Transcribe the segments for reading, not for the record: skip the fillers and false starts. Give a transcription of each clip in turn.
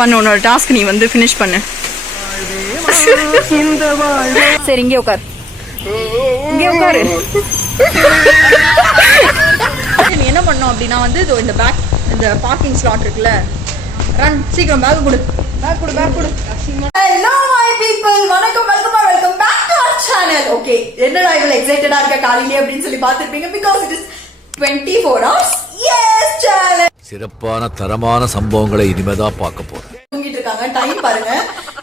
பண்ணு, உன்னோட டாஸ்க் நீ வந்து ஃபினிஷ் பண்ணு. சரி இங்கே உட்காரு, இங்கே உட்காரு. நீ என்ன பண்ணோம் அப்படின்னா வந்து இந்த பேக், இந்த பார்க்கிங் ஸ்லாட் இருக்குல்ல, ரன் சீக்கிரம் பேக் கொடு, பேக் கொடு, பேக் கொடு. ஹலோ மை பீப்பிள், வணக்கம், welcome back to our channel. Okay, என்னடா இவ்வளவு எக்ஸைட்டடா இருக்க காலையிலே அப்படின்னு சொல்லி பார்த்திருப்பீங்க. பிகாஸ் இட் இஸ் 24 hours எஸ் சேலஞ்ச். சிறப்பான தரமான சம்பவங்களை இனிமேதான் பார்க்க போறோம். தூங்கிட்டு இருக்காங்க. டைம் பாருங்க,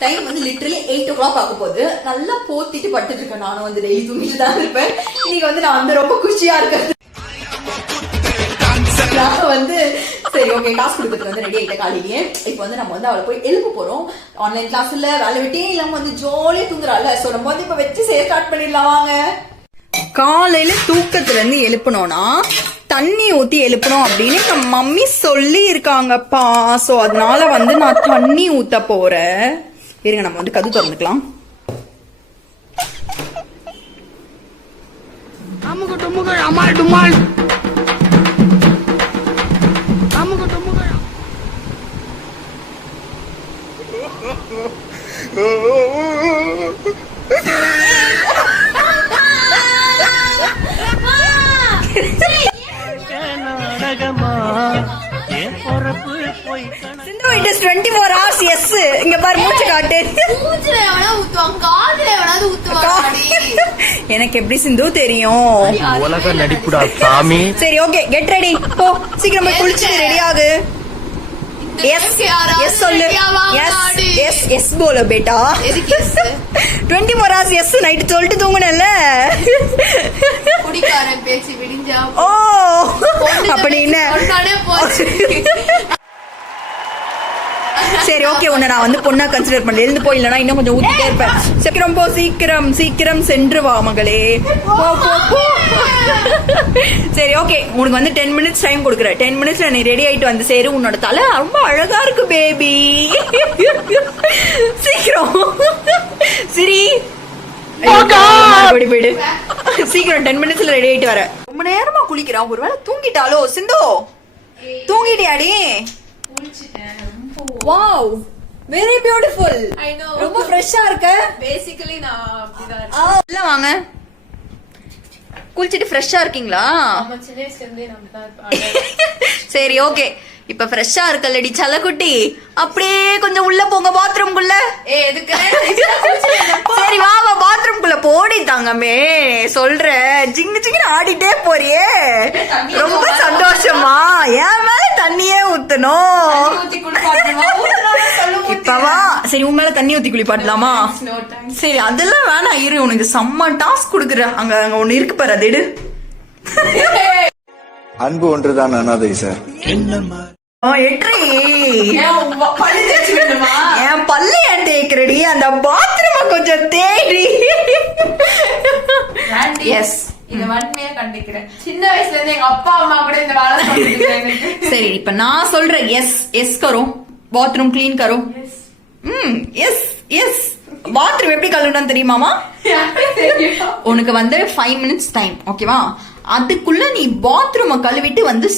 டைம் வந்து லிட்டரலி 8 o'clock ஆக போகுது. நல்லா போத்திட்டு பட்டுட்டு இருக்கேன். நானும் வந்து டெய்லி தூங்கிட்டு தான் இருப்பேன். இன்னைக்கு வந்து நான் வந்து ரொம்ப குஷியா இருக்கேன். வந்து சரி ஓகே, டாஸ்க் கொடுத்துட்டு வந்து ரெடி ஆயிட்ட காலையிலேயே. இப்போ வந்து நம்ம வந்து அவளை போய் எழுப்ப போறோம். ஆன்லைன் கிளாஸ் இல்ல, வேலை விட்டே இல்லாம வந்து ஜாலியா தூங்குறாள். சோ நம்ம வந்து இப்ப வச்சு ஸ்டார்ட் பண்ணிடலாம் வாங்க. காலையில தூக்கத்துல இருந்து எழுப்பணும்னா தண்ணி ஊத்தி எழுப்பணும் அப்படின்னு நம்ம மம்மி சொல்லி இருக்காங்கப்பா. சோ அதனால வந்து நான் தண்ணி ஊத்த போறேன். இருங்க, நம்ம வந்து கதவு திறந்துக்கலாம். It is 24 hours. Yes. இங்க பாரு, மூச்சு காட்டு. மூச்சுல எவனா ஊத்துவாங்க, காதுல எவனாவது ஊத்துவாங்க. எனக்கு எப்படி சிந்து தெரியும்? உலக நடிப்புடா சாமி. சரி ஓகே, கெட் ரெடி. போ சீக்கிரம் போய் குளிச்சு ரெடி ஆகு. எஸ் எஸ் சொல்லு. எஸ் எஸ் எஸ் போல பேட்டா. 24 hours எஸ் நைட் சொல்லிட்டு தூங்குனல்ல. குடிக்காரன் பேசி விடிஞ்சா. ஓ அப்படி என்ன? சரி ஓகே, உன்னை நான் வந்து பொண்ணா கன்சிடர் பண்ணல. எழுந்து போய் இல்லைன்னா இன்னும் கொஞ்சம் ஊத்திட்டே இருப்பேன். சீக்கிரம் போ, சீக்கிரம் சீக்கிரம் சென்று வா மகளே. சரி ஓகே, உனக்கு வந்து 10 minutes டைம் கொடுக்குறேன். 10 minutesல நீ ரெடி ஆயிட்டு வந்து சேரு. உன்னோட தலை ரொம்ப அழகா இருக்கு பேபி. சீக்கிரம் சரி போயிடு. சீக்கிரம் 10 minutesல ரெடி ஆயிட்டு வர. ரொம்ப நேரமா குளிக்கிறான். ஒருவேளை தூங்கிட்டாலோ? சிந்து தூங்கிட்டியாடி? Wow, very beautiful. I know. ரொம்ப ஃப்ரெஷ்ஷா இருக்க. பேசிக்கலி நான் அப்படிதான் இருக்கேன். இல்ல வாங்க, குளிச்சிட்டு ஃப்ரெஷ்ஷா இருக்கீங்களா? ஆமா, சின்ன வயசுல இருந்தே நான் தான் இருப்பேன். சரி ஓகே, இப்ப ஃப்ரெஷ்ஷா இருக்கல்லடி சலக்குட்டி. அப்படியே கொஞ்சம் உள்ள போங்க பாத்ரூம்குள்ள. எதுக்கு? சரி வா வா, பாத்ரூம்குள்ள போடி தங்கமே. சொல்றேன், ஜிங்கு ஜிங்குன்னு ஆடிட்டே போறியே, ரொம்ப சந்தோஷமா? ஏன் மேல தண்ணியே ஊத்தணும். இப்பவா சரி, உன் மேல தண்ணி ஊத்தி குளிப்பாட்டலாமா? சரி அதெல்லாம் வேணாம், இரு, உனக்கு செம்ம டாஸ்க் கொடுக்குறேன். அங்க அங்க ஒண்ணு இருக்கு பாரு, அது எடு. அன்பு ஒன்றுதான் அனாதை சார். என் பல்லு ஏன் தேய்க்கிறடி? அந்த பாத்ரூம கொஞ்சம் தேடி. எஸ், இத வன்மையா கண்டிக்கிறேன். சின்ன வயசுல இருந்து எங்க அப்பா அம்மா கூட இந்த வேலை சொல்லிருக்காங்க. சரி இப்ப நான் சொல்றேன். எஸ் எஸ் கரோ, பாத்ரூம் கிளீன் கரோ. எஸ் எஸ். பாத்ரூம் எப்படி கழுவுன்னு தெரியுமாமா? உனக்கு வந்து 5 minutes டைம், ஓகேவா? அதுக்குள்ள நீ பாத்ரூம கழுவிட்டு வந்து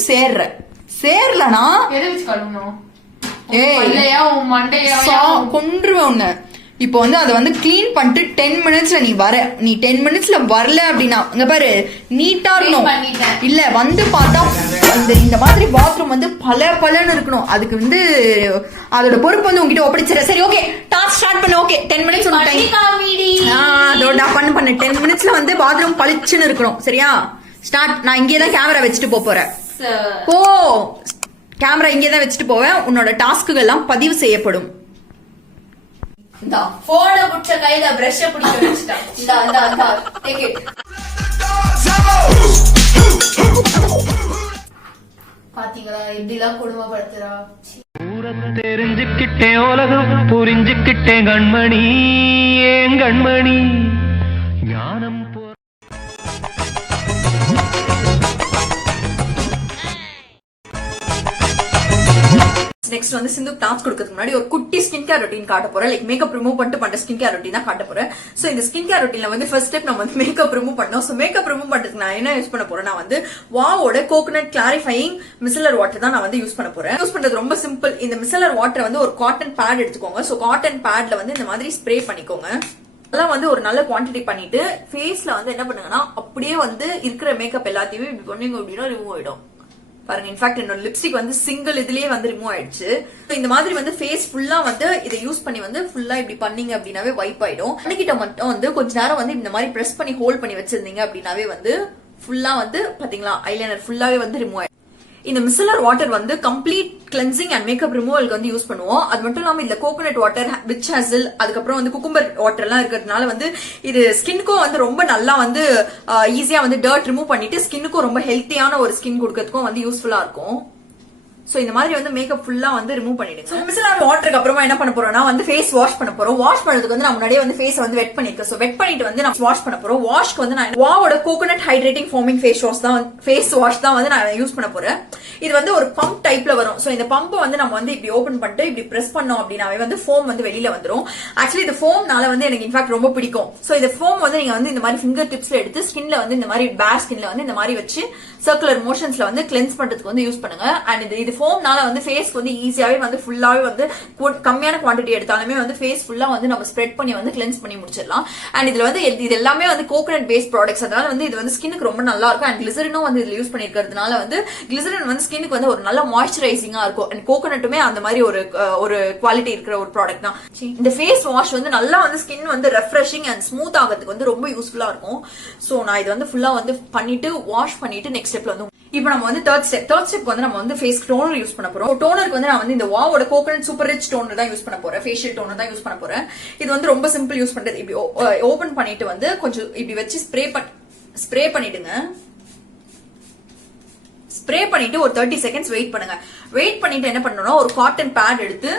சேரலனா எதை வச்சு கழுவணும்? கொன்றுவேன் உன்னை. இப்போ வந்து அதை வந்து கிளீன் பண்ணிட்டு 10 minutesல நீ வர. நீ 10 minutesல வரல அப்படின்னா இங்க பாரு, நீட்டா இருக்கணும். இல்ல வந்து பார்த்தா இந்த மாதிரி பாத்ரூம் வந்து பலன்னு இருக்கணும். அதுக்கு வந்து அதோட பொறுப்பு வந்து உங்ககிட்ட ஒப்படைச்சிட. சரி ஓகே, டாஸ்க் ஸ்டார்ட் பண்ணு. ஓகே 10 minutes அதோட பண்ணு. 10 minutesல வந்து பாத்ரூம் பளிச்சுன்னு இருக்கணும். சரியா? ஸ்டார்ட். நான் இங்கேதான் கேமரா வச்சுட்டு போறேன். போ, கேமரா இங்கேதான் வச்சுட்டு போவேன். உன்னோட டாஸ்க்குகள் எல்லாம் பதிவு செய்யப்படும். போன புடிச்ச கையில பிரஷ் பிடிக்க வச்சுட்டான். பாத்தீங்களா எப்படி எல்லாம் கொடுமைப்படுத்துறா. தெரிஞ்சுக்கிட்டேன் உலகம் புரிஞ்சுக்கிட்டேன் கண்மணி, ஏன் கண்மணி ஞானம். நெக்ஸ்ட் வந்து சிந்து டாஸ்க் கொடுக்கறதுக்கு முன்னாடி ஒரு குட்டி ஸ்கின் கேர் ரொட்டீன் காட்ட போறேன். லைக் மேக்கப் ரிமூவ் பண்ணிட்டு பண்ற ஸ்கின் கேர் ரொட்டீன் தான் காட்ட போறேன். சோ இந்த ஸ்கின் கேர் ரொட்டீன்ல வந்து ஃபர்ஸ்ட் ஸ்டெப் நம்ம வந்து மேக்கப் ரிமூவ் பண்ணோம். சோ மேக்கப் ரிமூவ் பண்றதுக்கு நான் என்ன யூஸ் பண்ண போறேன்னா வந்து வாவோட கோகனட் கிளாரிஃபையிங் மிசலர் வாட்டர் தான் நான் வந்து யூஸ் பண்ண போறேன். யூஸ் பண்றது ரொம்ப சிம்பிள். இந்த மிசலர் வாட்டர் வந்து ஒரு காட்டன் பேட் எடுத்துக்கோங்க. சோ காட்டன் பேட்ல வந்து இந்த மாதிரி ஸ்ப்ரே பண்ணிக்கோங்க. அதெல்லாம் வந்து ஒரு நல்ல குவான்டிட்டி பண்ணிட்டு ஃபேஸ்ல வந்து என்ன பண்ணுங்கன்னா அப்படியே வந்து இருக்கிற மேக்கப் எல்லாத்தையுமே இப்படி பண்ணீங்க அப்படின்னா ரிமூவ் ஆயிடும். பாருங்க, இன்ஃபேக்ட் என்னோட லிப்ஸ்டிக் வந்து சிங்கிள் இதுலயே வந்து ரிமூவ் ஆயிடுச்சு. இந்த மாதிரி வந்து ஃபேஸ் ஃபுல்லா வந்து இதை யூஸ் பண்ணி வந்து ஃபுல்லா இப்படி பண்ணீங்க அப்படின்னாவே வைப் ஆயிடும். அன்னைக்கிட்ட மட்டும் வந்து கொஞ்ச நேரம் வந்து இந்த மாதிரி பிரஸ் பண்ணி ஹோல்ட் பண்ணி வச்சிருந்தீங்க அப்படின்னாவே வந்து ஃபுல்லா வந்து பாத்தீங்களா ஐலைனர் ஃபுல்லாவே வந்து ரிமூவ் ஆயிடும். இந்த மிசலர் வாட்டர் வந்து கம்ப்ளீட் கிளென்சிங் அண்ட் மேக்கப் ரிமூவலுக்கு வந்து யூஸ் பண்ணுவோம். அது மட்டும் இல்லாம இந்த கோகனட் வாட்டர், விச் ஹாசில், அதுக்கப்புறம் வந்து குக்கும்பர் வாட்டர் எல்லாம் இருக்கிறதுனால வந்து இது ஸ்கின்னுக்கும் வந்து ரொம்ப நல்லா வந்து ஈஸியா வந்து டர்ட் ரிமூவ் பண்ணிட்டு ஸ்கின்னுக்கும் ரொம்ப ஹெல்த்தியான ஒரு ஸ்கின் கொடுக்கறதுக்கும் வந்து யூஸ்ஃபுல்லா இருக்கும். சோ இந்த மாதிரி வந்து மேக்கப் ஃபுல்லா வந்து ரிமூவ் பண்ணிடுங்க. மிசலர் வாட்டருக்கு அப்புறமா என்ன பண்ண போறோம்னா வந்து ஃபேஸ் வாஷ் பண்ண போறோம். வாஷ் பண்ணதுக்கு வந்து நான் முன்னாடியே வந்து ஃபேஸ் வந்து வெட் பண்ணிருக்கேன். சோ வெட் பண்ணிட்டு வந்து நான் வாஷ் பண்ண போறோம். வாஷ்க்கு வந்து நான் வாவோட coconut hydrating foaming face wash தான் வந்து நான் யூஸ் பண்ண போறேன். இது வந்து ஒரு பம்ப் டைப்ல வரும். சோ இந்த பம்ப் வந்து நம்ம வந்து இப்படி ஓபன் பண்ணிட்டு இப்படி பிரஸ் பண்ணோம் அப்படின்னாவே வந்து ஃபோம் வந்து வெளியில வந்துரும். ஆக்சுவலி இந்த ஃபோம்னால வந்து எனக்கு இன்ஃபேக்ட் ரொம்ப பிடிக்கும். சோ இந்த ஃபோம் வந்து நீங்க வந்து இந்த மாதிரி ஃபிங்கர் டிப்ஸ்ல எடுத்து ஸ்கின்ல வந்து இந்த மாதிரி பேர் ஸ்கின்ல வந்து இந்த மாதிரி வச்சு சர்க்குலர் மோஷன்ஸ்ல வந்து கிளென்ஸ் பண்றதுக்கு வந்து யூஸ் பண்ணுங்க. அண்ட் இது ஃபோம்னால வந்து ஃபேஸ்க்கு வந்து ஈஸியாவே வந்து ஃபுல்லாவே வந்து கம்மியான குவான்டிட்டி எடுத்தாலுமே வந்து ஃபேஸ் ஃபுல்லா வந்து நம்ம ஸ்ப்ரெட் பண்ணி வந்து கிளென்ஸ் பண்ணி முடிச்சிடலாம். அண்ட் இதுல வந்து இது எல்லாமே வந்து கோகனட் பேஸ்ட் ப்ராடக்ட்ஸ். அதனால வந்து இது வந்து ஸ்கின்னுக்கு ரொம்ப நல்லா இருக்கும். அண்ட் கிளிசரினும் வந்து இதுல யூஸ் பண்ணிருக்கிறதுனால வந்து கிளிசரின் வந்து ஸ்கின்னுக்கு வந்து ஒரு நல்ல மாய்ஸ்சரைசிங்கா இருக்கும். அண்ட் கோகனட்டுமே அந்த மாதிரி ஒரு குவாலிட்டி இருக்கிற ஒரு ப்ராடக்ட் தான். இந்த ஃபேஸ் வாஷ் வந்து நல்லா வந்து ஸ்கின் வந்து ரெஃப்ரெஷிங் அண்ட் ஸ்மூத் ஆகிறதுக்கு வந்து ரொம்ப யூஸ்ஃபுல்லா இருக்கும். சோ நான் இது வந்து ஃபுல்லா வந்து பண்ணிட்டு வாஷ் பண்ணிட்டு நெக்ஸ்ட் ஸ்டெப்ல வந்து இப்போ நம்ம வந்து தேர்ட் ஸ்டெப் வந்து நம்ம வந்து ஃபேஸ் டோனர் யூஸ் பண்ண போறோம். டோனருக்கு வந்து நான் வந்து இந்த வாவோட கோகனட் சூப்பர் ரிச் டோனர் தான் யூஸ் பண்ண போறேன். ஃபேஷியல் டோனர் தான் யூஸ் பண்ண போறேன். இது வந்து ரொம்ப சிம்பிள் யூஸ் பண்றது. இப்படி ஓபன் பண்ணிட்டு வந்து கொஞ்சம் இப்படி வச்சு ஸ்ப்ரே பண்ணிடுங்க. ஸ்ப்ரே பண்ணிட்டு ஒரு 30 செகண்ட்ஸ் வெயிட் பண்ணுங்க. வெயிட் பண்ணிட்டு என்ன பண்ணணும்னா ஒரு காட்டன் பேட் எடுத்து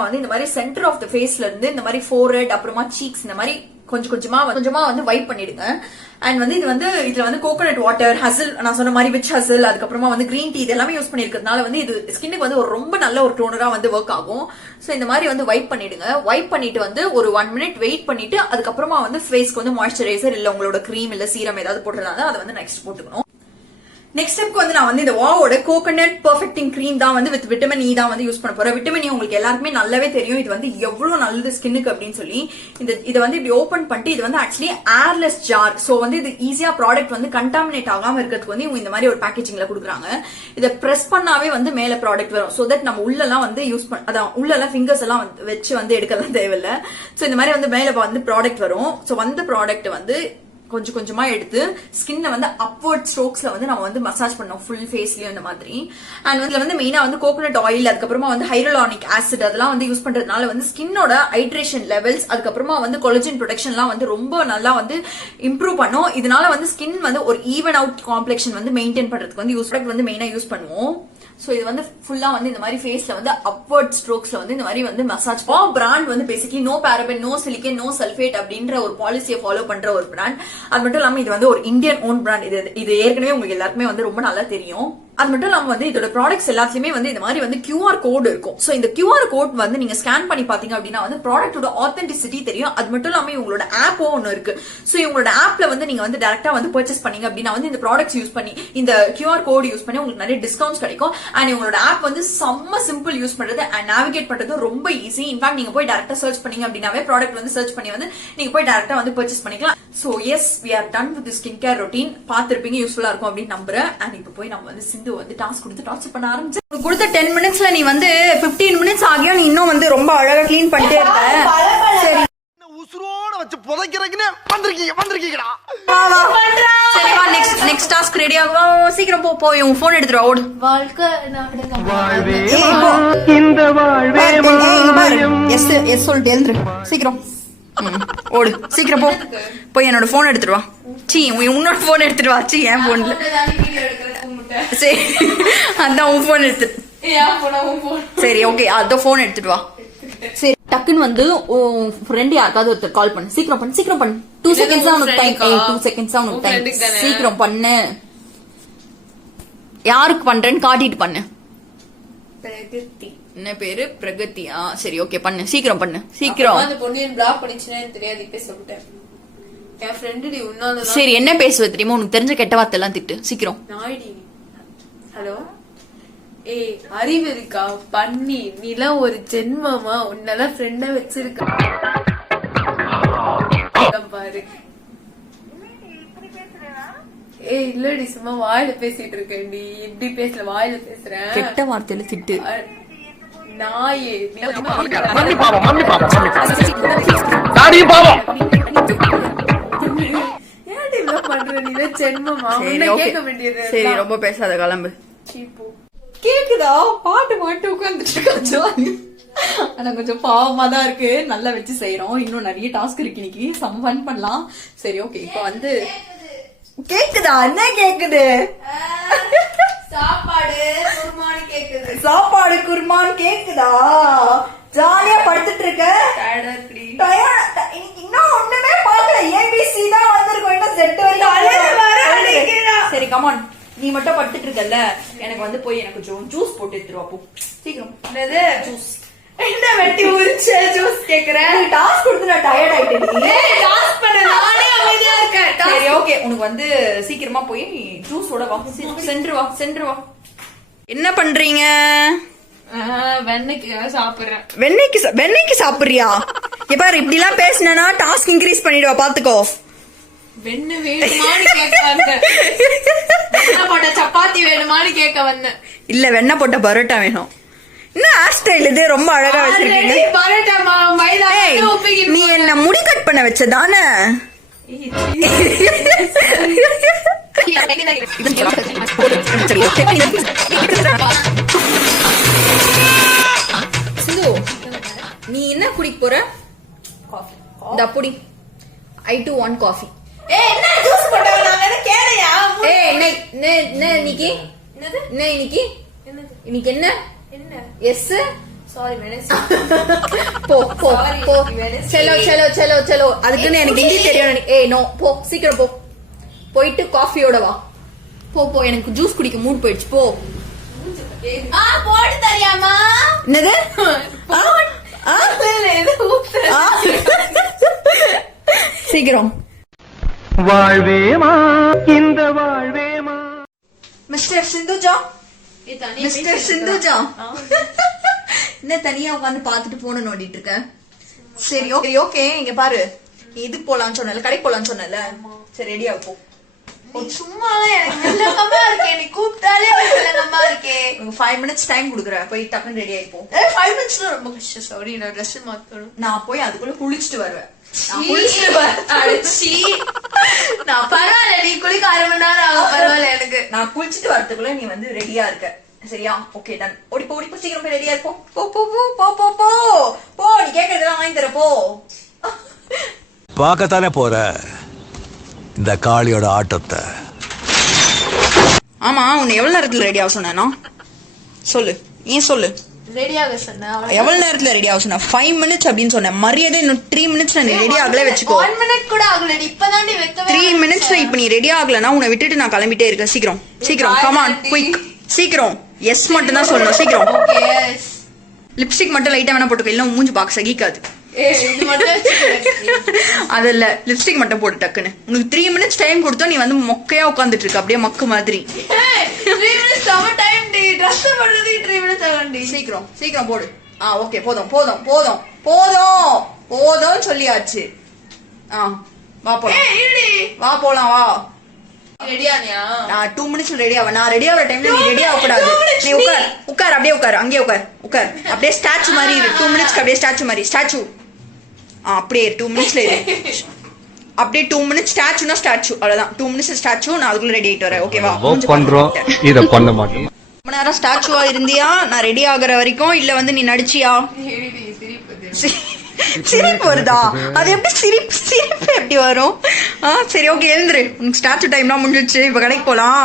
வந்து இந்த மாதிரி சென்டர் ஆஃப் த ஃபேஸ்ல இருந்து இந்த மாதிரி ஃபோர்ஹெட் அப்புறமா சீக்ஸ் இந்த மாதிரி கொஞ்சமா வந்து வைப் பண்ணிடுங்க. அண்ட் வந்து இதுல வந்து கோகனட் வாட்டர், ஹசில், நான் சொன்ன மாதிரி விச் ஹசில், அதுக்கப்புறமா வந்து கிரீன் டீ, இது எல்லாமே யூஸ் பண்ணிருக்கிறதுனால வந்து இது ஸ்கின்னுக்கு வந்து ஒரு ரொம்ப நல்ல ஒரு டோனரா வந்து ஒர்க் ஆகும். சோ இந்த மாதிரி வந்து வைப் பண்ணிடுங்க. வைப் பண்ணிட்டு வந்து ஒரு 1 மினிட் வெயிட் பண்ணிட்டு அதுக்கப்புறமா வந்து ஃபேஸ்க்கு வந்து மாய்ஸ்சரைசர் இல்ல உங்களோட கிரீம் இல்ல சீரம் ஏதாவது போட்டுருந்தாங்க அதை வந்து நெக்ஸ்ட் போட்டுக்கணும். நெக்ஸ்ட் ஸ்டெப்க்கு வந்து நான் வந்து இந்த வாவோட கோகனட் பெர்ஃபெக்டிங் கிரீம் தான் வந்து வித் விட்டமின் இ தான் வந்து யூஸ் பண்ண போறேன். விட்டமின் இ உங்களுக்கு எல்லாருக்குமே நல்லாவே தெரியும். இது வந்து எவ்வளவு நல்லது ஸ்கின்னுக்கு அப்படின்னு சொல்லி இதை வந்து இப்படி ஓபன் பண்ணிட்டு இது வந்து ஆக்சுவலி ஏர்லெஸ் ஜார். சோ வந்து இது ஈஸியா ப்ராடக்ட் வந்து கண்டாமினேட் ஆகாம இருக்கிறதுக்கு வந்து இவங்க இந்த மாதிரி ஒரு பேக்கேஜிங்ல கொடுக்குறாங்க. இதை பிரஸ் பண்ணாவே வந்து மேல ப்ராடக்ட் வரும். சோ தட் நம்ம உள்ளெல்லாம் வந்து யூஸ் அதான் உள்ளெல்லாம் ஃபிங்கர்ஸ் எல்லாம் வச்சு வந்து எடுக்கலாம் தேவையில்லை. சோ இந்த மாதிரி வந்து மேல வந்து ப்ராடக்ட் வரும். சோ வந்த ப்ராடக்ட் வந்து கொஞ்சமா எடுத்து ஸ்கின்ல வந்து அப்வர்ட் ஸ்ட்ரோக்ஸ்ல வந்து நம்ம வந்து மசாஜ் பண்ணோம் ஃபுல் ஃபேஸ்லயும் இந்த மாதிரி. அண்ட் இதுல வந்து மெயினா வந்து கோகனட் ஆயில், அதுக்கப்புறமா வந்து ஹைரலானிக் ஆசிட் அதெல்லாம் வந்து யூஸ் பண்றதுனால வந்து ஸ்கின்னோட ஹைட்ரேஷன் லெவல்ஸ், அதுக்கப்புறமா வந்து கொலஜன் ப்ரொடக்ஷன்லாம் வந்து ரொம்ப நல்லா வந்து இம்ப்ரூவ் பண்ணும். இதனால வந்து ஸ்கின் வந்து ஒரு ஈவன் அவுட் காம்ப்ளெக்ஷன் வந்து மெயின்டைன் பண்றதுக்கு வந்து வந்து மெயினா யூஸ் பண்ணுவோம். சோ இது வந்து ஃபுல்லா வந்து இந்த மாதிரி ஃபேஸ்ல வந்து அப்வர்ட் ஸ்ட்ரோக்ஸ்ல வந்து இந்த மாதிரி வந்து மசாஜ். பிராண்ட் வந்து basically no paraben, no silicone, no sulphate அப்படின்ற ஒரு பாலிசியை ஃபாலோ பண்ற ஒரு பிராண்ட். அது மட்டும் இல்லாம இது வந்து ஒரு இந்தியன் ஓன் பிராண்ட். இது ஏற்கனவே உங்களுக்கு எல்லாருக்குமே வந்து ரொம்ப நல்லா தெரியும். அது மட்டும் இல்லாம வந்து இதோட ப்ராடக்ட்ஸ் எல்லாத்துலயுமே வந்து இந்த மாதிரி வந்து QR கோட் இருக்கும். சோ இந்த QR கோட் வந்து நீங்க ஸ்கேன் பண்ணி பாத்தீங்க அப்படின்னா வந்து ப்ராடக்ட்டோட ஆத்தென்டிசிட்டி தெரியும். அது மட்டும் இல்லாம இவங்களோட ஆப்போ ஒன்னு இருக்கு. சோ இவங்களோட ஆப்ல வந்து நீங்க வந்து டைரக்டா வந்து பர்ச்சேஸ் பண்ணீங்க அப்படின்னா வந்து இந்த ப்ராடக்ட்ஸ் யூஸ் பண்ணி இந்த QR கோட் யூஸ் பண்ணி உங்களுக்கு நிறைய டிஸ்கவுண்ட்ஸ் கிடைக்கும். அண்ட் இவங்களோட ஆப் வந்து செம்ம சிம்பிள் யூஸ் பண்றது அண்ட் நேவிகேட் பண்றது ரொம்ப ஈஸி. இன்ஃபேக்ட் நீங்க போய் டைரக்டா சர்ச் பண்ணீங்க அப்படின்னாவே ப்ராடக்ட் வந்து சர்ச் பண்ணி வந்து நீங்க போய் டைரக்டா வந்து பர்ச்சேஸ் பண்ணிக்கலாம். So yes, we are done with the skin care routine. பாத்திருப்பீங்க, யூஸ்ஃபுல்லா இருக்கும் அப்படின்னு நம்புறேன். அண்ட் இப்போ போய் நம்ம வந்து சிந்து வந்து டாஸ்க் கொடுத்து டார்ச்சர் பண்ண ஆரம்பிச்சு. கொடுத்த 10 மினிட்ஸ்ல நீ வந்து 15 மினிட்ஸ் ஆகியும் நீ இன்னும் வந்து ரொம்ப அழகா கிளீன் பண்ணிட்டே இருக்க. சரி, உசுரோட வச்சு புதைக்கிறதுக்குன்னு வந்திருக்கீங்கடா. சரி வா, நெக்ஸ்ட் டாஸ்க் ரெடி ஆகும். சீக்கிரம் போ, உன் போன் எடுத்துட்டு வா. ஓடு. வாழ்க்கை வாழ்வே இந்த வாழ்வே எஸ் சொல்லிட்டு எழுந்துரு சீக்கிரம். ஓடு சீக்கிரம் போய் என்னோட போன் எடுத்துட்டு வா. சீ, உன்னோட போன் எடுத்துட்டு வா. சீ, என் போன்ல சரி, அதான் உன் போன் எடுத்து. சரி ஓகே, அதான் போன் எடுத்துட்டு வா. சரி, டக்குன்னு வந்து உன் ஃப்ரெண்ட் யாருக்காவது ஒருத்தர் கால் பண்ணு. சீக்கிரம் பண்ணு 2 செகண்ட்ஸ் தான் உனக்கு டைம். 2 செகண்ட்ஸ் தான் உனக்கு டைம். சீக்கிரம் பண்ணு. யாருக்கு பண்றேன்னு காட்டிட்டு பண்ணு. என்ன பேரு? பிரகதியா? சரி ஓகே, பண்ணு, சீக்கிரம் பண்ணு, சீக்கிரம். அந்த பொண்ணு பிளாக் பண்ணிச்சுன்னா எனக்கு தெரியாது, இப்ப சொல்லிட்டேன். என் ஃப்ரெண்டு டி உன்னால. சரி, என்ன பேசுவ தெரியுமா? உனக்கு தெரிஞ்ச கெட்ட வார்த்தை எல்லாம் திட்டு, சீக்கிரம். நாய்டி. ஹலோ, ஏய் அறிவு இருக்கா? பண்ணி நீலாம் ஒரு ஜென்மமா உன்னெல்லாம் ஃப்ரெண்டா வச்சிருக்க பாரு. ஏய் இல்லடி, சும்மா வாயில பேசிட்டு இருக்கேன்டி. இப்படி பேசல, வாயில பேசுறேன். கெட்ட வார்த்தையில திட்டு. நாயே ஏன்டி இவ்வளவு பண்ற? நீ ஜென்மமா உன்னை கேட்க வேண்டியது. சரி, ரொம்ப பேசாத, கிளம்பு. சீப்போ. கேக்குதா? பாட்டு மாட்டு உட்காந்துட்டு ஆனா கொஞ்சம் பாவமா தான் இருக்கு. நல்லா வச்சு செய்யறோம். இன்னும் நிறைய டாஸ்க் இருக்கு இன்னைக்கு. சம் ஃபன் பண்ணலாம். சரி ஓகே, இப்போ வந்து கேக்குதா? என்ன கேக்குது? சாப்பாடு குருமான்னு கேக்குது. சாப்பாடு குருமான்னு கேக்குதா? ஜாலியா படுத்துட்டு இருக்க. இன்னும் ஒண்ணுமே பாக்கல. ஏபிசி தான் வந்திருக்கும். இன்னும் செட் வரைக்கும். சரி கமான், நீ மட்டும் படுத்துட்டு இருக்கல. எனக்கு வந்து போய் எனக்கு கொஞ்சம் ஜூஸ் போட்டு எடுத்துருவா போ, சீக்கிரம். என்னது ஜூஸ்? என்ன வெட்டி உரிச்ச ஜூஸ் கேக்குறேன்? டாஸ்க் கொடுத்து நான் டயர்ட் ஆயிட்டேன். டாஸ்க் பண்ண நானே அமைதியா இருக்கேன். சரி ஓகே, உனக்கு வந்து சீக்கிரமா போய் நீ ஜூஸோட வா. சென்று வா, சென்று வா. என்ன பண்றீங்க? வெண்ணைக்கு சாப்பிடுறேன். வெண்ணெய்க்கு சாப்பிடுறியா? பாரு, இப்படி எல்லாம் பேசினா டாஸ்க் இன்க்ரீஸ் பண்ணிடுவா, பாத்துக்கோ. வெண்ணெய் வேணுமான்னு கேட்க வந்தேன். வெண்ணெய் போட்ட சப்பாத்தி வேணுமான்னு கேட்க வந்தேன். இல்ல, வெண்ணெய் போட்ட பரோட்டா வேணும். என்ன ஹேர் ஸ்டைல் இது? ரொம்ப அழகா வச்சிருக்கீங்க. நீ என்ன முடி கட் பண்ண வச்சதானே? சிந்து, நீ என்ன குடிக்க போற? இந்த புடி. I too want coffee. என்ன ஜூஸ் போட்டவ? நான் கேளையா? இன்னைக்கு இன்னைக்கு என்ன? எஸ் சாரி வெனஸ். போ போ போ. चलो चलो चलो चलो. அதுக்குன்னு எனக்கு ஹிந்தி தெரியும். ஏய் நோ, போ சீக்கிரம் போ. போயிட்டு காஃபியோட வா. போ போ, எனக்கு ஜூஸ் குடிக்க மூட் போயிடுச்சு. போ. போட்டு தரியாமா? என்னது? சீக்கிரம். வாழ்வேமா இந்த வாழ்வேமா. மிஸ்டர் சிந்துஜா, மிஸ்டர் சிந்துஜா, என்ன தனியா உட்காந்து பாத்துட்டு போன நோண்டிட்டு இருக்க? சரி ஓகே ஓகே, இங்க பாரு, நீ இதுக்கு போலான்னு சொன்னல, கடைக்கு போலான்னு சொன்னல. சரி ரெடியா போ. சும்மா எனக்கு நல்லமா இருக்கே. நீ கூப்பிட்டாலே நல்லமா இருக்கே. உனக்கு 5 minutes டைம் குடுக்குறேன். போய் டக்குன்னு ரெடி ஆயி போ. 5 minutes ரொம்ப கஷ்டம். சாரி, நான் Dress மாத்தணும். நான் போய் அதுக்குள்ள குளிச்சிட்டு வருவேன். நான் பரவாயில்ல, நீ குளிக்க 1/2 மணி நேரம் ஆகும். பரவாயில்ல எனக்கு. நான் குளிச்சிட்டு வரதுக்குள்ள நீ வந்து ரெடியா இருக்க. சரியா? Okay done. ஓடி போ, ஓடி போ, சீக்கிரம் போய் ரெடியா இருப்போம். போ போ போ போ போ போ போ. நீ கேக்குறதெல்லாம் வாங்கி தர போ. பார்க்கத்தானே போற இந்த காளியோட ஆட்டத்தை. ஆமா, உன்னை எவ்வளவு நேரத்துல ரெடி ஆக சொன்னா? சொல்லு, ஏன் சொல்லு. ரெடியாக சொன்னா எவ்வளவு நேரத்துல ரெடி ஆக சொன்னா? 5 minutes அப்படின்னு சொன்னேன். மரியாதை இன்னும் 3 minutes நீ ரெடி ஆகல வச்சுக்கோ. 1 minute கூட ஆகல. இப்பதான் நீ வெக்கவே. 3 minutes இப்ப நீ ரெடி ஆகலனா உன்னை விட்டுட்டு நான் கிளம்பிட்டே இருக்கேன். சீக்கிரம் சீக்கிரம், கம் ஆன் குயிக், சீக்கிரம். எஸ் மட்டும் தான் சொல்லணும், சீக்கிரம். எஸ். லிப்ஸ்டிக் மட்டும் லைட்டா வேணா போட்டுக்கோ, இல்ல மூஞ்சி பாக்க சகிக்காது. இது மட்டும் அது இல்ல, லிப்ஸ்டிக் மட்டும் போட்டு டக்குன்னு. உனக்கு 3 minutes டைம் கொடுத்தா நீ வந்து மொக்கையா உட்காந்துட்டு இருக்க, அப்படியே மக்கு மாதிரி. 3 minutes சம டைம் டி. Dress போடுறதுக்கு 3 minutes ஆகும்டி. சீக்கிரம் சீக்கிரம் போடு. ஓகே, போதும் போதும் போதும் போதும் போதும் சொல்லியாச்சு. வா போலாம். ஏய் இருடி. வா போலாம், வா. ரெடியானியா? நான் 2 minutes ரெடி ஆவேன். நான் ரெடி ஆகிற டைம்ல நீ ரெடி ஆக கூடாது. நீ உட்கார் உட்கார், அப்படியே உட்கார், அங்கேயே உட்கார் உட்கார். அப்படியே ஸ்டாச்சு மாதிரி இரு. 2 minutes அப்படியே ஸ்டாச்சு மாதிரி. ஸ்டாச்சு அப்படியே 2 minutesல இரு. அப்படியே 2 minutes ஸ்டாச்சுனா ஸ்டாச்சு, அவ்வளவுதான். 2 minutes ஸ்டாச்சு. நான் அதுக்குள்ள ரெடி ஆயிட்டு வரேன். ஓகேவா? பண்றோம், இத பண்ண மாட்டோம். ரொம்ப நேரம் ஸ்டாச்சுவா இருந்தியா நான் ரெடி ஆகுற வரைக்கும், இல்ல வந்து நீ நடிச்சியா? இருடி, சிரிப்பு. சிரிப்பு வருதா? அது எப்படி சிரிப்பு? சிரிப்பு எப்படி வரும்? சரி ஓகே, எழுந்துரு. உனக்கு ஸ்டாச்சு டைம்லாம் முடிஞ்சிடுச்சு. இப்ப கடைக்கு போலாம்.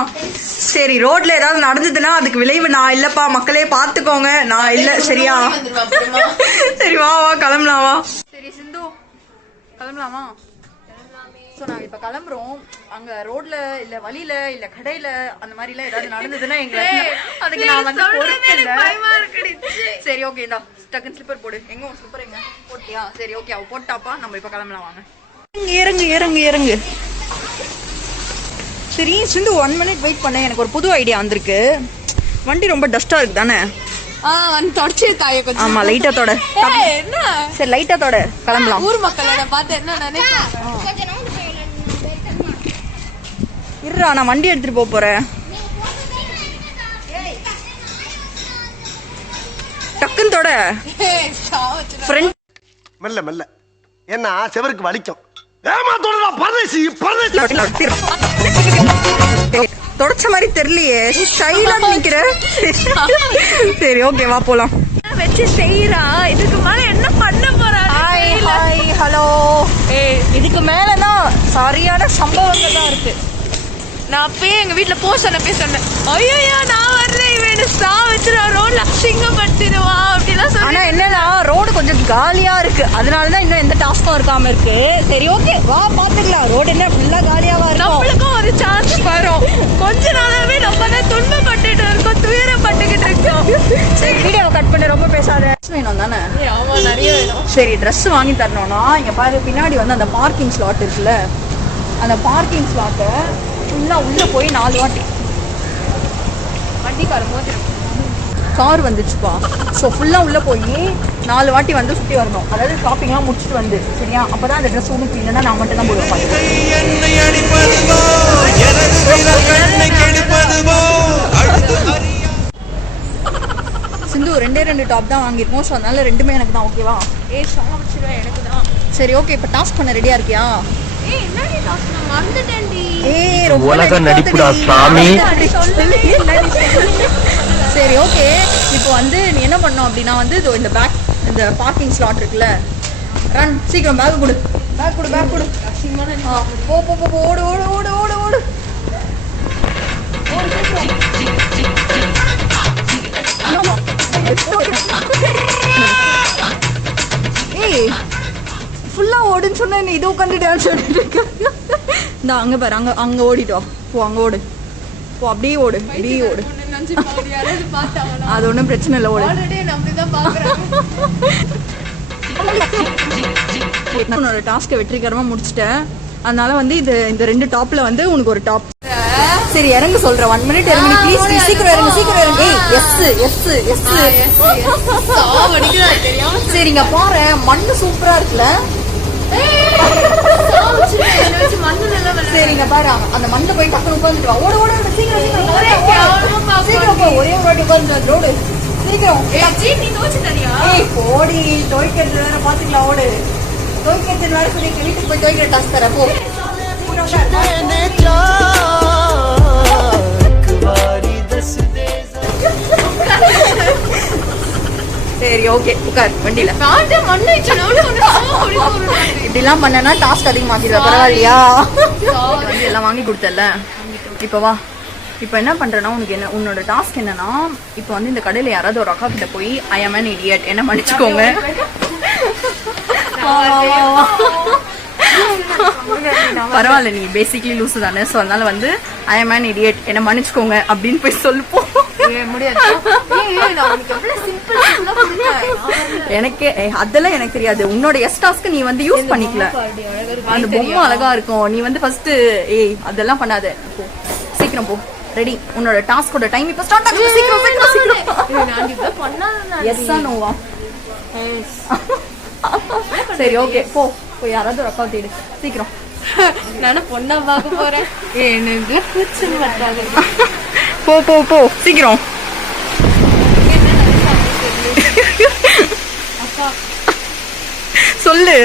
சரி, ரோட்ல ஏதாவது நடந்ததுன்னா அதுக்கு விளைவு நான் இல்லப்பா, மக்களே பாத்துக்கோங்க, நான் இல்ல. சரியா? சரி வா வா, கிளம்பலாம் வா. சரி சிந்து, கிளம்பலாமா? ஸோ நாங்கள் இப்போ கிளம்புறோம். அங்கே ரோட்ல இல்லை வழியில இல்லை கடையில அந்த மாதிரிலாம் ஏதாவது நடந்ததுன்னா எங்களை அதுக்கு நான் வந்து பொறுப்பு இல்லை. சரி ஓகே, இந்தா டக்குன்னு ஸ்லிப்பர் போடு. எங்க உன் ஸ்லிப்பர் எங்க போட்டியா? சரி ஓகே, அவ போட்டாப்பா. நம்ம இப்போ கிளம்பலாம் வாங்க. இறங்கு இறங்கு இறங்கு. சரி சிந்து 1 minute வெயிட் பண்ண. எனக்கு ஒரு புது ஐடியா வந்திருக்கு. வண்டி ரொம்ப டஸ்டா இருக்கு தானே? ஆமா லைட்டா தொட. சரி லைட்டா தொட, கிளம்பலாம். ஊர் மக்களோட பார்த்து என்ன நினைப்பாங்க? இருடா, நான் வண்டி எடுத்துட்டு போறேன். டக்குன்னு தொட. மெல்ல மெல்ல, என்ன செவருக்கு வலிக்கும். ஏமாத்தோடா பரதேசி பரதேசி. தொடச்ச மாதிரி தெரியலையே, ஸ்டைலா நிக்கிற. சரி ஓகே வா போலாம். வச்சு செய்யறா, இதுக்கு மேல என்ன பண்ண போறா? Hi hi hello. இதுக்கு மேலதான் சரியான சம்பவங்கள் தான் இருக்கு. நான் அப்பயே எங்க வீட்டுல போய் சொன்னேன். ஐயோ நான் வரல, இவன் சா வச்சுருவா, ரோட்ல அசிங்கப்படுத்திடுவா அப்படிலாம் சொன்னேன். ஆனா என்னன்னா ரோடு கொஞ்சம் காலியா இருக்கு, அதனாலதான் இன்னும் எந்த டாஸ்கும் இருக்காம இருக்கு. சரி ஓகே வா பாத்துக்கலாம். ரோடு என்ன ஃபுல்லா காலியாவா இருக்கும். நம்மளுக்கும் ஒரு சான்ஸ் வரும். கொஞ்ச நாளாவே நம்ம தான் துன்பப்பட்டுட்டு இருக்கோம், துயரப்பட்டுக்கிட்டு இருக்கோம். சரி வீடியோவை கட் பண்ணி ரொம்ப பேசாத. வேணும் தானே? ஆமா நிறைய வேணும். சரி ட்ரெஸ் வாங்கி தரணும்னா இங்க பாரு, பின்னாடி வந்து அந்த பார்க்கிங் ஸ்லாட் இருக்குல்ல, அந்த பார்க்கிங் ஸ்லாட்டை ஃபுல்லா உள்ள போய் 4 வாட்டி வண்டிக்கார மோதிர கார் வந்துச்சுப்பா. ஸோ ஃபுல்லாக உள்ளே போய் 4 வாட்டி வந்து சுற்றி வரணும். அதாவது ஷாப்பிங்லாம் முடிச்சுட்டு வந்து, சரியா? அப்போ தான் அந்த ட்ரெஸ் உனக்கு இல்லைன்னா நான் மட்டும் தான் போடுவேன். சிந்து 2 டாப் தான் வாங்கியிருக்கோம். ஸோ அதனால 2மே எனக்கு தான். ஓகேவா? சா வச்சிருவேன் எனக்கு தான். சரி ஓகே, இப்போ டாஸ்க் பண்ண ரெடியாக இருக்கியா? என்னடி டாஸ், நான் மறந்துட்டேன்டி. ரொம்ப உலக நடிப்புடா சாமி. சரி ஓகே, இப்போ வந்து நீ என்ன பண்ணணும் அப்படின்னா வந்து இந்த பேக், இந்த பார்க்கிங் ஸ்லாட் இருக்குல்ல, ரன் சீக்கிரம் பேக் கொடு, பேக் கொடு, பேக் கொடு. போ போ போ, ஓடு ஓடு ஓடு ஓடு ஓடு. ஏய் ஃபுல்லா ஓடுன்னு சொன்னா என்ன இது உட்காந்து டான்ஸ் ஆடிட்டு இருக்க? இந்த அங்க பாரு, அங்க அங்க ஓடிட்டு வா. போ அங்க ஓடு, போ அப்படியே ஓடு, அப்படியே ஓடு. அது ஒன்றும் பிரச்சனை இல்லை, ஓடு. உன்னோட டாஸ்க்கை வெற்றிகரமா முடிச்சிட்டேன். அதனால வந்து இந்த 2 டாப்ல வந்து உனக்கு ஒரு டாப். சரி இறங்க சொல்றேன். 1 minute இறங்கு ப்ளீஸ். சீக்கிரம் இறங்கு, சீக்கிரம் இறங்கு. எஸ். சரிங்க பாரு, மண்ணு சூப்பரா இருக்குல்ல. சரிங்க பாரு, அந்த மண்ணை போய் டக்குனு உட்காந்துட்டு வா. ஓடு ஓடு சீக்கிரம் சீக்கிரம் போ. ஒரே ஒரு வாட்டி உட்காந்து ரோடு சீக்கிரம். ஏய் போடி, துவைக்கிறது வேற பாத்துக்கலாம். ஓடு, துவைக்கிறது வேற சொல்லிட்டு வீட்டுக்கு போய் துவைக்கிற டாஸ்க் தர போ. சரி ஓகே, உட்கார் வண்டியில. இப்படிலாம் பண்ணனா டாஸ்க் அதிகமாக்கிடுவா. பரவாயில்லையா? வண்டி எல்லாம் வாங்கி கொடுத்தல. இப்போ வா. இப்போ என்ன பண்றேன்னா, உனக்கு என்ன உன்னோட டாஸ்க் என்னன்னா, இப்போ வந்து இந்த கடையில யாராவது ஒரு அக்கா கிட்ட போய் ஐ ஆம் an idiot, என்ன மன்னிச்சுக்கோங்க. பரவாயில்ல, நீ பேசிக்கலி லூசு தானே. ஸோ அதனால வந்து ஐ ஆம் an idiot, என்ன மன்னிச்சுக்கோங்க அப்படின்னு போய் சொல்லுப்போம். எனக்கு அதெல்லாம் எனக்கு தெரியாது. உன்னோட எஸ் டாஸ்க் நீ வந்து யூஸ் பண்ணிக்கல. அந்த பொம்மை அழகா இருக்கும். நீ வந்து ஃபர்ஸ்ட் அதெல்லாம் பண்ணாத. சீக்கிரம் போ, ரெடி. உன்னோட டாஸ்கோட டைம் இப்ப ஸ்டார்ட் ஆகுது. சீக்கிரம் சீக்கிரம் சீக்கிரம். எஸ்ஸா நோவா? சரி ஓகே, போ போய் யாராவது ஒரு அக்கா தேடு சீக்கிரம். நானும் பொண்ணா பார்க்க போறேன். எனக்கு பிரச்சனை பத்தாது. போ போ போ சீக்கிரம். சொல்லு.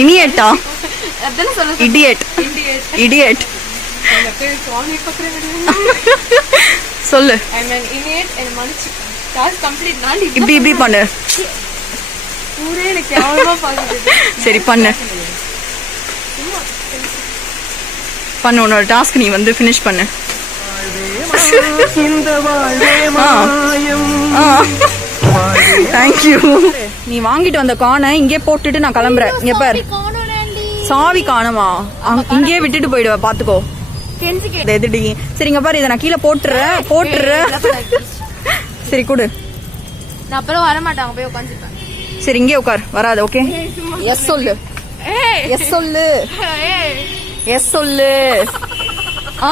இனியட்டா? இடியட். இடியட் சொல்லு. இப்படி இப்படி பண்ணு. சரி பண்ணு பண்ணு. உன்னோட டாஸ்க் நீ வந்து ஃபினிஷ் பண்ணு. தேங்க்யூ. நீ வாங்கிட்டு வந்த கானை இங்கே போட்டுட்டு நான் கிளம்புறேன். இங்க பாரு, சாவி காணுமா? இங்கேயே விட்டுட்டு போயிடுவ, பாத்துக்கோ. எதுடி? சரிங்க பாரு, இதை நான் கீழே போட்டுறேன். சரி கொடு. நான் அப்புறம் வர மாட்டாங்க, போய் உட்காந்துப்பேன். சரி இங்கே உட்கார், வராது. ஓகே, எஸ் சொல்லு. எஸ் சொல்லு. எஸ் சொல்லு. ஆ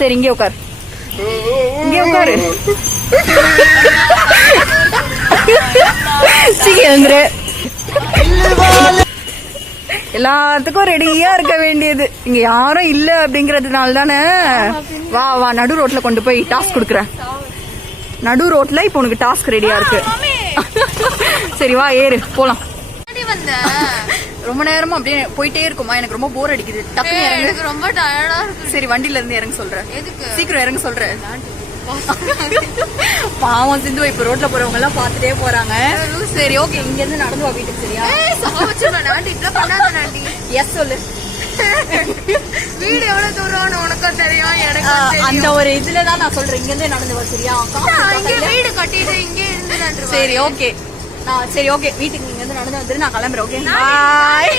சரி இங்கே உட்கார். இங்கே உட்காரு. எழுந்துரு. எல்லாத்துக்கும் ரெடியா இருக்க வேண்டியது. இங்க யாரும் இல்ல அப்படிங்கறதுனால தானே. வா வா, நடு ரோட்ல கொண்டு போய் டாஸ்க் கொடுக்குறேன். நடு ரோட்ல இப்ப உனக்கு டாஸ்க் ரெடியா இருக்கு. சரி வா, ஏறு போலாம். ரொம்ப நேரமா அப்படியே போயிட்டே இருக்குமா? எனக்கு ரொம்ப போர் அடிக்குது. டக்குனு இறங்கு. ரொம்ப டயர்டா இருக்கு. சரி வண்டில இருந்து இறங்க சொல்றேன். எதுக்கு? சீக்கிரம் இறங்க சொல்றேன். பாவம் சிந்து, இப்ப ரோட்ல போறவங்க எல்லாம் பாத்துட்டே போறாங்க. சரி ஓகே, இங்க இருந்து நடந்து வா வீட்டுக்கு. சரியா? எஸ் சொல்லு. வீடு எவ்வளவு தூரம் உனக்கும் தெரியும், எனக்கு அந்த ஒரு இதுலதான் நான் சொல்றேன். இங்க இருந்து நடந்து வா. சரியா? வீடு கட்டிட்டு இங்கே இருந்து. சரி ஓகே. சரி ஓகே, வீட்டுக்கு நீங்க இருந்து நடந்து வந்துரு, நான் கிளம்புறேன். Okay bye.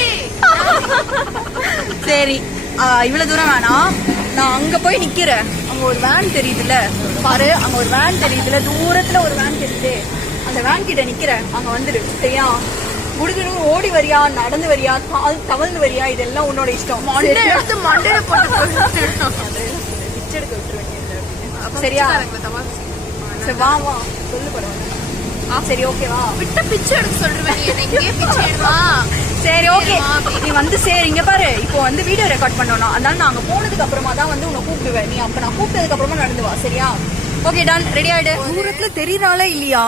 சரி இவ்வளவு தூரம் வேணாம், நான் அங்க போய் நிக்கிறேன். அங்க ஒரு வேன் தெரியுதுல்ல பாரு, அங்க ஒரு வேன் தெரியுதுல, தூரத்துல ஒரு வேன் தெரியுது. அந்த வேன் கிட்ட நிக்கிறேன், அங்க வந்துடு. சரியா? குடுக்கணும். ஓடி வரியா, நடந்து வரியா, தவழ்ந்து வரியா, இதெல்லாம் உன்னோட இஷ்டம். மண்டையில போட்டு பிச்செடுக்க விட்டுருவேன். சரியா? சரி வா வா, சொல்லு பரவாயில்ல. சரி ஓகேவா? விட்ட பிச்சை எடுக்க சொல்றேன். எங்கே பிச்சை எடுவா? சரி ஓகே, நீ வந்து சரி இங்க பாரு, இப்போ வந்து வீடியோ ரெக்கார்ட் பண்ணணும். அதனால நான் அங்க போனதுக்கு அப்புறமா தான் வந்து உன்னை கூப்பிடுவேன். நீ அப்ப நான் கூப்பிட்டதுக்கு அப்புறமா நடந்து வா. சரியா? ஓகே டன், ரெடி ஆயிடு. தூரத்துல தெரியறாளா இல்லையா?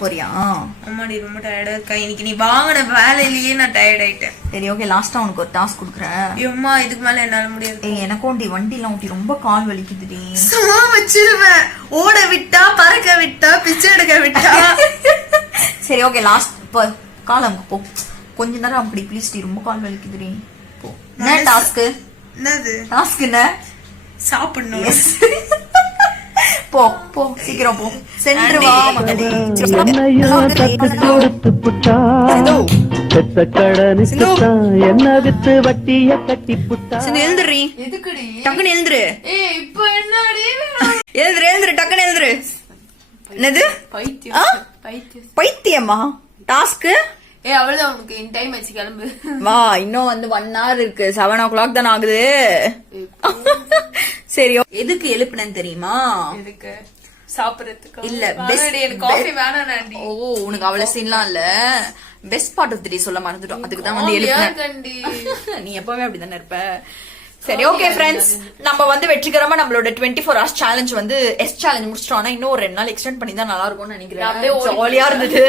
போறியா? அம்மாடி ரொம்ப டயர்டா இருக்கா இன்னைக்கு. நீ வாங்கின வேலையிலேயே நான் டயர்ட் ஆயிட்டேன். சரி ஓகே, லாஸ்டா உனக்கு ஒரு டாஸ்க் கொடுக்குறேன். அம்மா இதுக்கு மேல என்னால முடியாது. எனக்கும் வண்டி எல்லாம் ஊட்டி ரொம்ப கால் வலிக்குதுடி. சும்மா வச்சிருவேன். ஓட விட்டா, பறக்க விட்டா, பிச்சை எடுக்க விட்டா. சரி ஓகே, லாஸ்ட் கால் அமுக்கு போ. கொஞ்ச நேரம் அமுக்கடி ப்ளீஸ் டி, ரொம்ப கால் வலிக்குதுடி. போ. என்ன டாஸ்க்? என்னது டாஸ்க்? என்ன? சாப்பிடணும். போ போ, சீக்கிரம் போ. சென்று வா மகளே. என்ன வித்து வட்டிய கட்டி புட்டா. எழுந்துரு. எதுக்குடி? டக்குன்னு எழுந்துரு. இப்போ என்னடி? எழுந்துரு டக்குன்னு எழுந்துரு. என்னது? பைத்தியம். பைத்தியமா? டாஸ்க்? அவ்வளவுதான், உனக்கு இன் டைம் ஆச்சு, கிளம்பு. வா, இன்னும் வந்து 1 hour இருக்கு. 7 o'clock தானே ஆகுது. சரி, எதுக்கு எழுப்புனேன்னு தெரியுமா? எதுக்கு? சாப்பிடறதுக்கு இல்ல, எனக்கு காஃபி வேணாம். ஓ, உனக்கு அவ்வளவு சீன்லாம் இல்ல. பெஸ்ட் பார்ட் ஆஃப் தி டே சொல்ல மறந்துட்டோம். அதுக்கு தான் வந்து எழுப்புனேன். நீ எப்பவுமே அப்படிதானே இருப்ப. சரி ஓகே ஃப்ரெண்ட்ஸ், நம்ம வந்து வெற்றிகரமா நம்மளோட 24 hours சேலஞ்ச் வந்து எஸ் சேலஞ்ச் முடிச்சிட்டோம். ஆனா இன்னும் ஒரு 2 நாள் எக்ஸ்டெண்ட் பண்ணி தான் நல்லா இருக்கும்னு நினைக்கிறேன். ஜாலியா இருந்தது.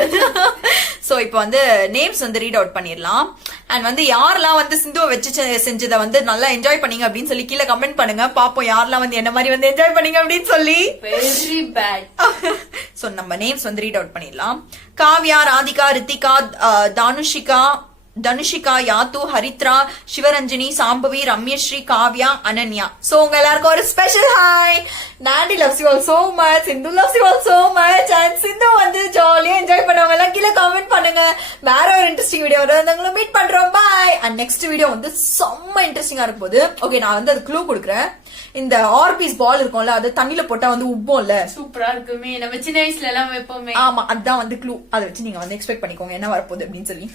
சோ இப்போ வந்து நேம்ஸ் வந்து ரீட் அவுட் பண்ணிடலாம். அண்ட் வந்து யாரெல்லாம் வந்து சிந்துவை வச்சு செஞ்சதை வந்து நல்லா என்ஜாய் பண்ணீங்க அப்படின்னு சொல்லி கீழே கமெண்ட் பண்ணுங்க. பாப்போம் யாரெல்லாம் வந்து என்ன மாதிரி வந்து என்ஜாய் பண்ணீங்க அப்படின்னு சொல்லி. Very bad. சோ நம்ம நேம்ஸ் வந்து ரீட் அவுட் பண்ணிடலாம். காவ்யா, ராதிகா, ரித்திகா, தனுஷிகா, யாத்து, ஹரித்ரா, சிவரஞ்சனி, சாம்பவி, ரம்யஸ்ரீ, காவ்யா, அனன்யா. சோ உங்க எல்லாருக்கும் ஒரு special hi. Nandi loves you all so much. Sindhu loves you all so much. And Sindhu வந்து ஜாலியா என்ஜாய் பண்ணவங்க எல்லாம் கீழே கமெண்ட் பண்ணுங்க. வேற ஒரு இன்ட்ரெஸ்டிங் வீடியோ வர மீட் பண்றோம். பாய். அண்ட் நெக்ஸ்ட் வீடியோ வந்து செம்ம இன்ட்ரெஸ்டிங்கா இருக்கும் போது. ஓகே, நான் வந்து அது க்ளூ கொடுக்குறேன். இந்த ஆர்பிஸ் பால் இருக்கும்ல, அது தண்ணியில போட்டா வந்து உப்போம்ல, சூப்பரா இருக்குமே. நம்ம சின்ன வயசுல எல்லாம் வைப்போமே. ஆமா, அதான் வந்து க்ளூ. அதை வச்சு நீங்க வந்து எக்ஸ்பெக்ட் பண்ணிக்கோங்க என்ன வரப்போகுது அப்படின்னு சொல்லி.